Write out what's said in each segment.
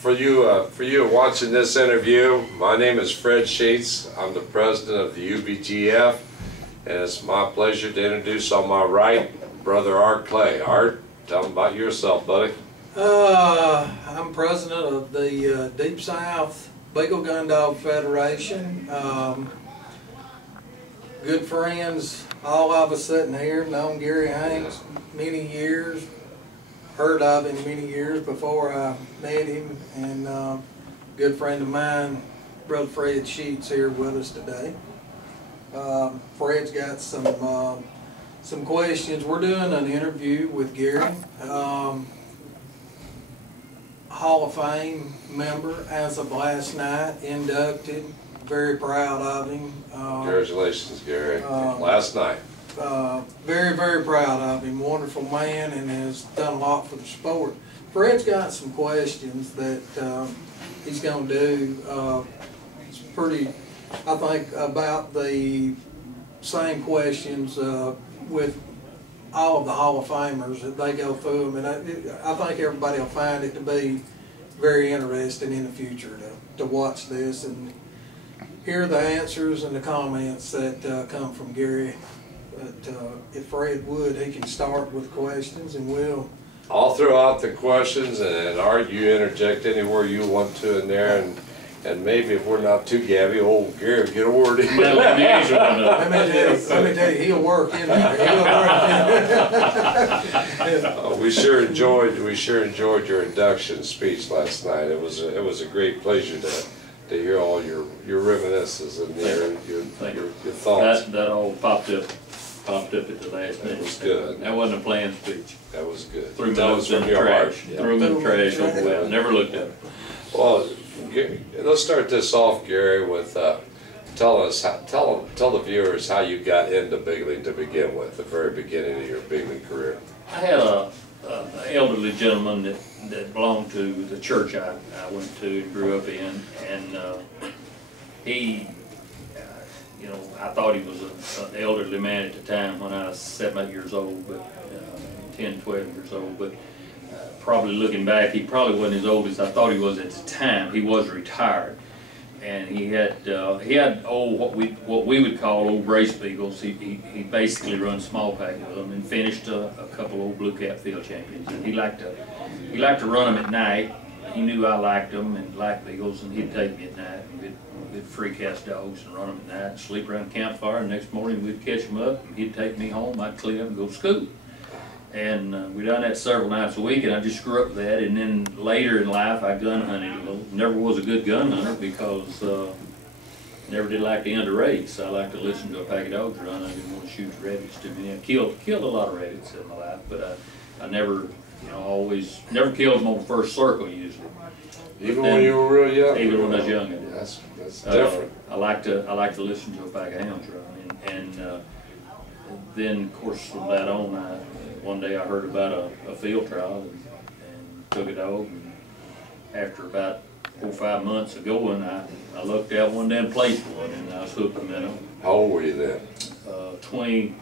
for you watching this interview, my name is Fred Sheets. I'm the president of the UBGF, and it's my pleasure to introduce on my right, Brother Art Clay. Art, tell them about yourself, buddy. I'm president of the Deep South Beagle Gun Dog Federation. Good friends, all of us sitting here, known Gary Hanks many years, heard of him many years before I met him, and good friend of mine, Brother Fred Sheets, here with us today. Fred's got some questions. We're doing an interview with Gary, Hall of Fame member as of last night, inducted. Very proud of him. Congratulations, Gary. Last night. Very, very proud of him. Wonderful man, and has done a lot for the sport. Fred's got some questions that he's going to do. It's pretty, I think, about the same questions with all of the Hall of Famers that they go through them, and I think everybody will find it to be very interesting in the future to watch this and hear the answers and the comments that come from Gary. But if Fred would, he can start with questions, and we'll... I'll throw out the questions, and Art, you interject anywhere you want to in there, and maybe if we're not too gabby, old Gary will get a word in. Let me tell you, he'll work in there. We sure enjoyed your induction speech last night. It was a great pleasure to hear all your reminiscences and your thoughts. That all popped up at the last minute. It was good. That wasn't a planned speech. That was good. Threw them in the trash. Threw them in the trash. Well, never looked at it. Well, let's start this off, Gary, with tell the viewers how you got into bigling to begin with, the very beginning of your bigling career. I had an elderly gentleman that belonged to the church I went to and grew up in, and he, I thought he was an elderly man at the time when I was 7 or 8 years old, but 10, 12 years old, but probably looking back, he probably wasn't as old as I thought he was at the time. He was retired, and he had old what we would call old brace beagles. He basically run small pack with them and finished a couple old blue cap field champions. And he liked to run them at night. He knew I liked them and liked beagles, and he'd take me at night and we'd free cast dogs and run them at night, sleep around the campfire. And the next morning we'd catch them up, and he'd take me home. I'd clean up and go to school. And we done that several nights a week, and I just grew up with that. And then later in life, I gun hunted a little. Never was a good gun hunter because never did like to underrate. So I like to listen to a pack of dogs run. I didn't want to shoot rabbits too many. I killed a lot of rabbits in my life, but I never, always never killed them on the first circle usually. Even when you were real young. Even when I was young, I did. That's different. I like to listen to a pack of hounds run, and then of course from that on, one day I heard about a field trial and took a dog, and after about 4 or 5 months of going, I looked out one day and placed one, and I was hooked a minnow. How old were you then? 20,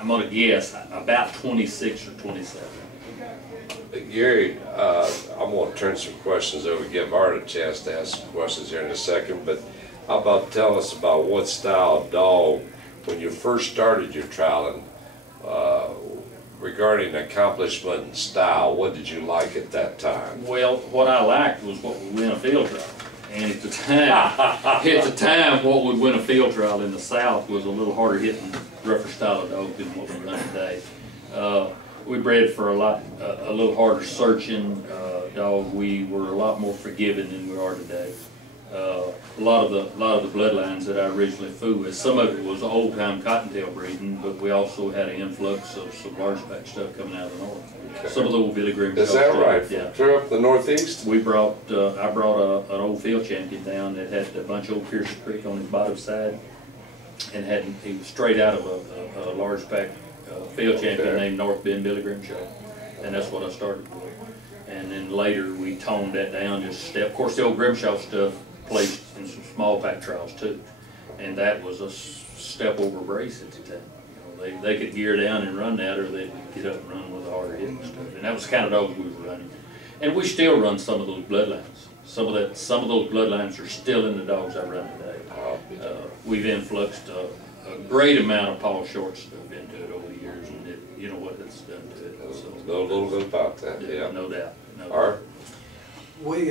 I'm going to guess, about 26 or 27. Gary, I'm going to turn some questions over, give Art a chance to ask some questions here in a second, but how about telling us about what style of dog, when you first started your trialing, regarding accomplishment and style, what did you like at that time? Well, what I liked was what would win a field trial. And at the time, what would win a field trial in the South was a little harder hitting, rougher style of dog than what we run today. We bred for a little harder searching dog. We were a lot more forgiving than we are today. A lot of the bloodlines that I originally flew with, some of it was old-time cottontail breeding, but we also had an influx of some large back stuff coming out of the north. Okay. Some of the old Billy Graham. Is that right? Yeah. Clear up the northeast? I brought an old field champion down that had a bunch of old Pierce Creek on his bottom side, and he was straight out of a large back field champion named North Bend Billy Graham Show, and that's what I started with. And then later we toned that down just a step. Of course, the old Grimshaw stuff placed in some small pack trials too, and that was a step over brace at the time. They could gear down and run that, or they'd get up and run with a harder hitting stuff, and that was the kind of dogs we were running. And we still run some of those bloodlines. Some of those bloodlines are still in the dogs I run today. We've influxed a great amount of Paul Short stuff into it over the years, and you know what it's done to it. So, Know a little bit about that, yeah. No doubt. No doubt. Art? We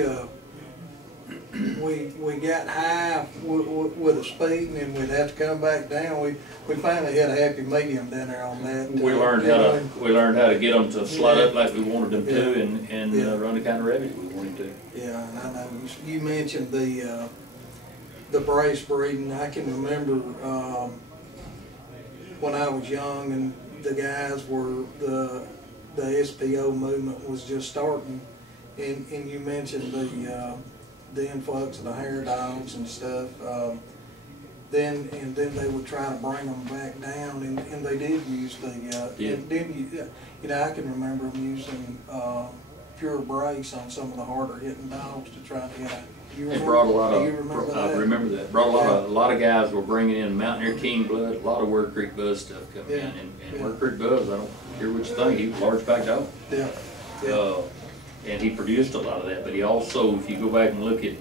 got high with the speeding, and we'd have to come back down. We finally hit a happy medium down there on that. We learned how to get them to slide up like we wanted them to, and run the kind of revenue we wanted to. Yeah, and I know you mentioned the brace breeding. I can remember when I was young, and the guys were the SPO movement was just starting, and you mentioned the influx of the hair dogs and stuff. Then they would try to bring them back down, and they did use the. You know, I can remember them using pure brace on some of the harder hitting dogs to try to get a. It brought a lot of. Do you remember that? I remember that. Brought a lot of guys were bringing in Mountaineer King blood, a lot of Word Creek Buzz stuff coming in, and Word Creek Buzz. I don't care what you think. He was a large back dog. Yeah. And he produced a lot of that. But he also, if you go back and look at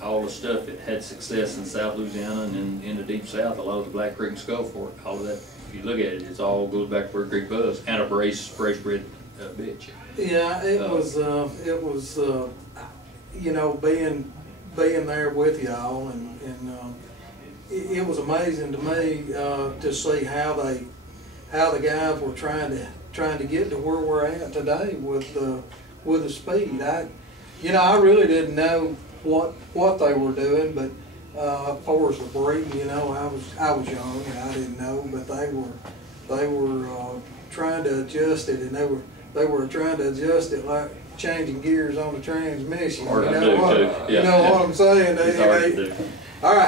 all the stuff that had success in South Louisiana and in the Deep South, a lot of the Black Creek and Skull Fork, all of that. If you look at it, it all goes back to Word Creek Buzz and a brace bred bitch. Yeah, it was you know, being there with y'all, and it was amazing to me to see how the guys were trying to get to where we're at today with the speed. I really didn't know what they were doing, but as far as the breeding, you know, I was young and I didn't know, but they were trying to adjust it, and they were trying to adjust it like changing gears on the transmission. You know what I'm saying? It's hard to do. All right.